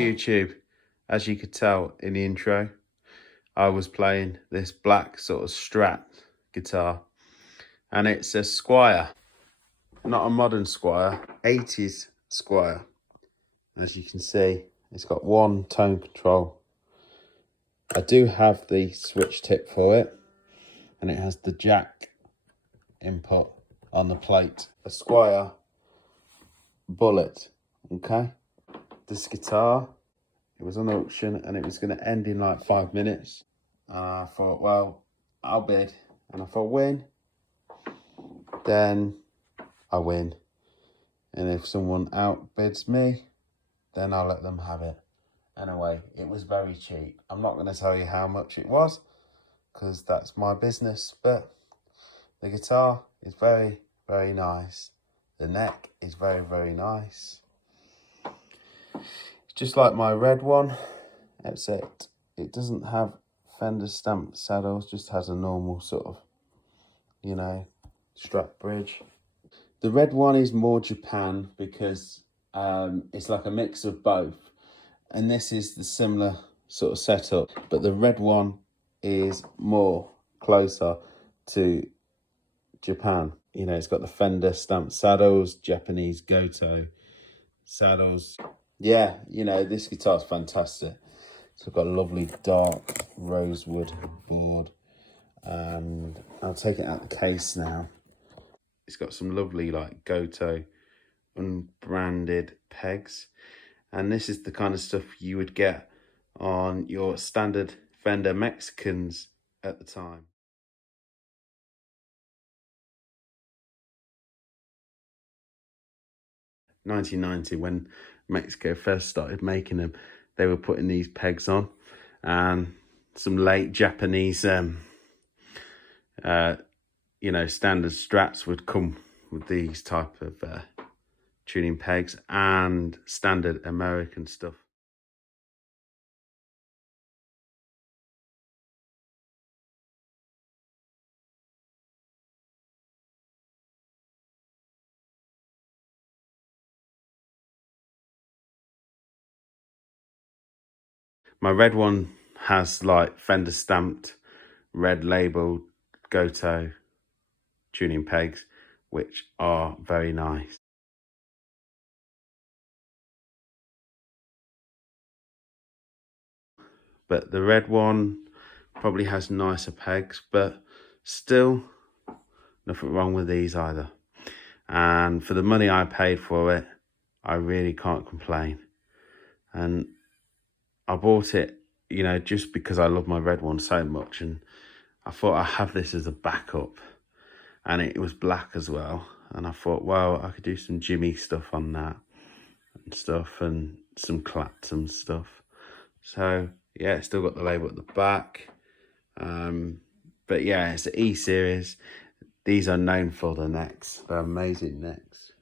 YouTube, as you could tell in the intro, I was playing this black sort of Strat guitar, and it's a Squier, not a modern Squier, 80s Squier. As you can see, it's got one tone control. I do have the switch tip for it, and it has the jack input on the plate. A Squier Bullet, okay? This guitar, it was on auction and it was going to end in like 5 minutes. I thought, well, I'll bid. And if I win, then I win. And if someone outbids me, then I'll let them have it. Anyway, it was very cheap. I'm not going to tell you how much it was, because that's my business. But the guitar is very, very nice. The neck is very, very nice. It's just like my red one, except it doesn't have Fender stamped saddles, just has a normal sort of, you know, Strat bridge. The red one is more Japan because it's like a mix of both. And this is the similar sort of setup, but the red one is more closer to Japan. You know, it's got the Fender stamped saddles, Japanese Goto saddles. Yeah, you know, this guitar's fantastic. So I've got a lovely dark rosewood board, and I'll take it out the case now. It's got some lovely like Goto unbranded pegs, and this is the kind of stuff you would get on your standard Fender Mexicans at the time. $1990, when Mexico first started making them, they were putting these pegs on, and some late Japanese you know, standard Strats would come with these type of tuning pegs, and standard American stuff. My red one has like Fender stamped, red labeled Goto tuning pegs, which are very nice. But the red one probably has nicer pegs, but still nothing wrong with these either. And for the money I paid for it, I really can't complain. And I bought it, you know, just because I love my red one so much, and I thought I'd have this as a backup. And it was black as well, and I thought, well, I could do some Jimmy stuff on that and stuff, and some Clapton stuff. So yeah, it's still got the label at the back. But yeah, it's the E series. These are known for the necks. They're amazing necks.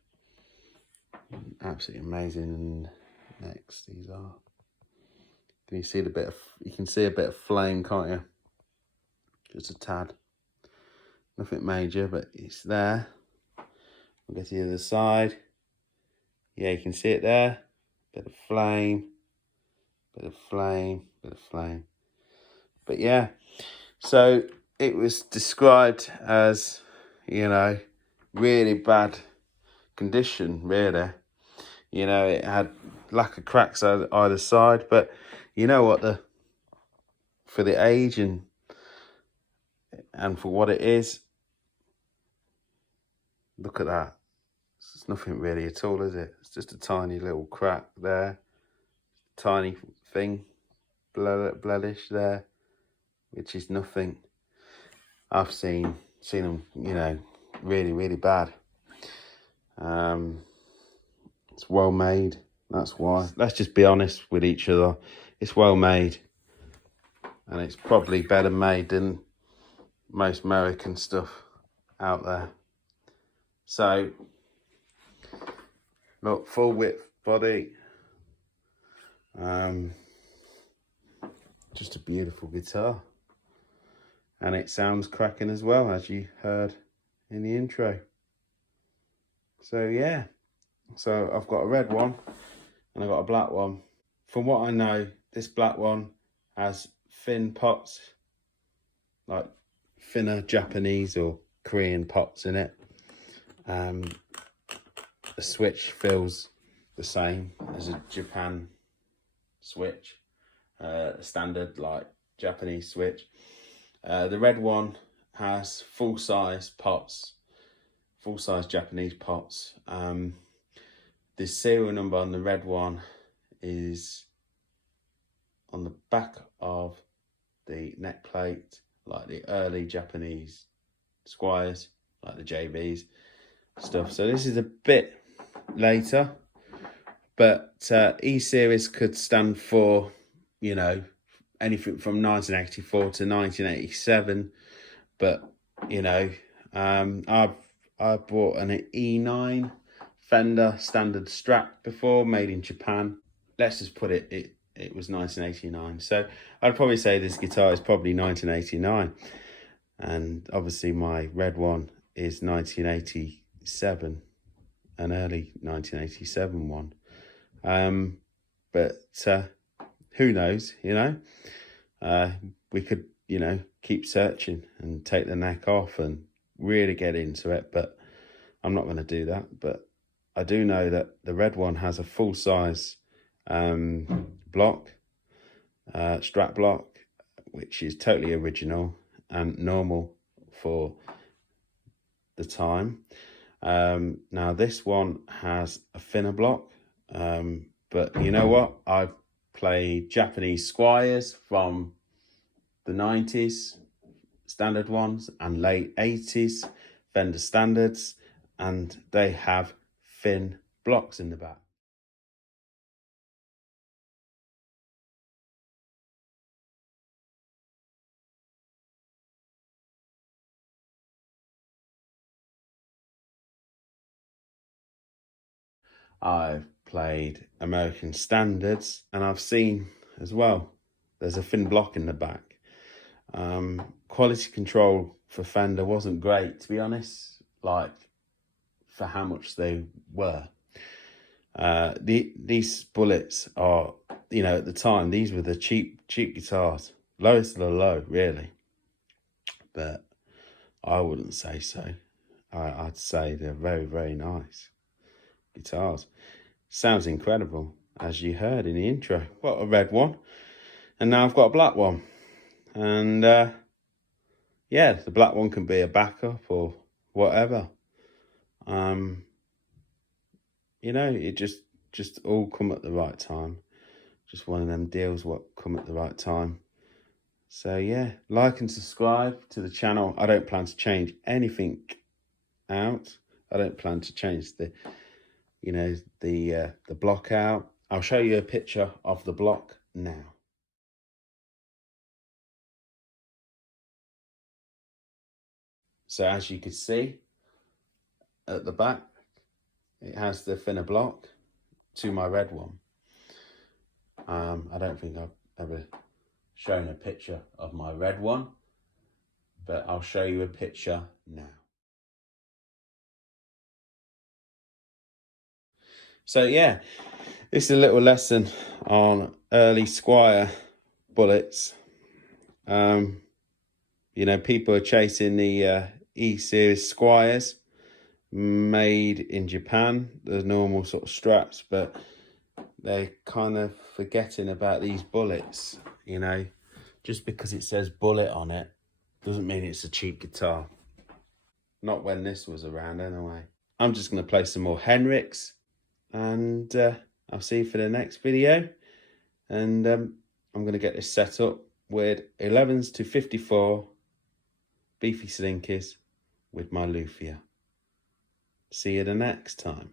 Absolutely amazing necks these are. Can you see you can see a bit of flame, can't you? Just a tad. Nothing major, but it's there. We'll get to the other side. Yeah, you can see it there. Bit of flame, bit of flame, bit of flame. But yeah, so it was described as, you know, really bad condition, really. You know, it had lack of cracks either side, but you know what, for the age and for what it is, look at that. It's nothing really at all, is it? It's just a tiny little crack there, tiny thing, blemish there, which is nothing. I've seen them, you know, really, really bad. It's well made, that's why. Let's just be honest with each other. It's well made, and it's probably better made than most American stuff out there. So, look, full width body. Just a beautiful guitar. And it sounds cracking as well, as you heard in the intro. So yeah, so I've got a red one and I've got a black one. from what I know, this black one has thin pots, like thinner Japanese or Korean pots in it. The switch feels the same as a Japan switch, standard like Japanese switch. The red one has full-size pots, full-size Japanese pots. The serial number on the red one is on the back of the neck plate, like the early Japanese Squiers, like the JVs stuff. So this is a bit later, but E series could stand for, you know, anything from 1984 to 1987. But you know, I bought an E9 Fender standard Strat before, made in Japan. Let's just put it was 1989. So I'd probably say this guitar is probably 1989. And obviously my red one is 1987, an early 1987 one. But who knows, you know? We could, you know, keep searching and take the neck off and really get into it, but I'm not going to do that. But I do know that the red one has a full-size block, Strat block, which is totally original and normal for the time. Now this one has a thinner block, but you know what? I've played Japanese Squiers from the 90s, standard ones, and late 80s Fender standards, and they have thin blocks in the back. I've played American standards, and I've seen as well there's a thin block in the back. Quality control for Fender wasn't great, to be honest, like for how much they were. These Bullets are, you know, at the time, these were the cheap guitars, lowest of the low, really. But I wouldn't say so. I'd say they're very, very nice guitars. Sounds incredible, as you heard in the intro. Got a red one, and now I've got a black one. And yeah, the black one can be a backup or whatever. You know, it just all come at the right time. Just one of them deals what come at the right time. So yeah, like and subscribe to the channel. I don't plan to change anything out. I don't plan to change the, you know, the block out. I'll show you a picture of the block now. So as you can see at the back, it has the thinner block to my red one. I don't think I've ever shown a picture of my red one, but I'll show you a picture now. So yeah, this is a little lesson on early Squier Bullets. You know, people are chasing the E-series Squiers made in Japan, the normal sort of Strats, but they're kind of forgetting about these Bullets. You know, just because it says Bullet on it doesn't mean it's a cheap guitar. Not when this was around anyway. I'm just going to play some more Henriks, and I'll see you for the next video. And I'm going to get this set up with 11s to 54 beefy slinkies with my luthier. See you the next time.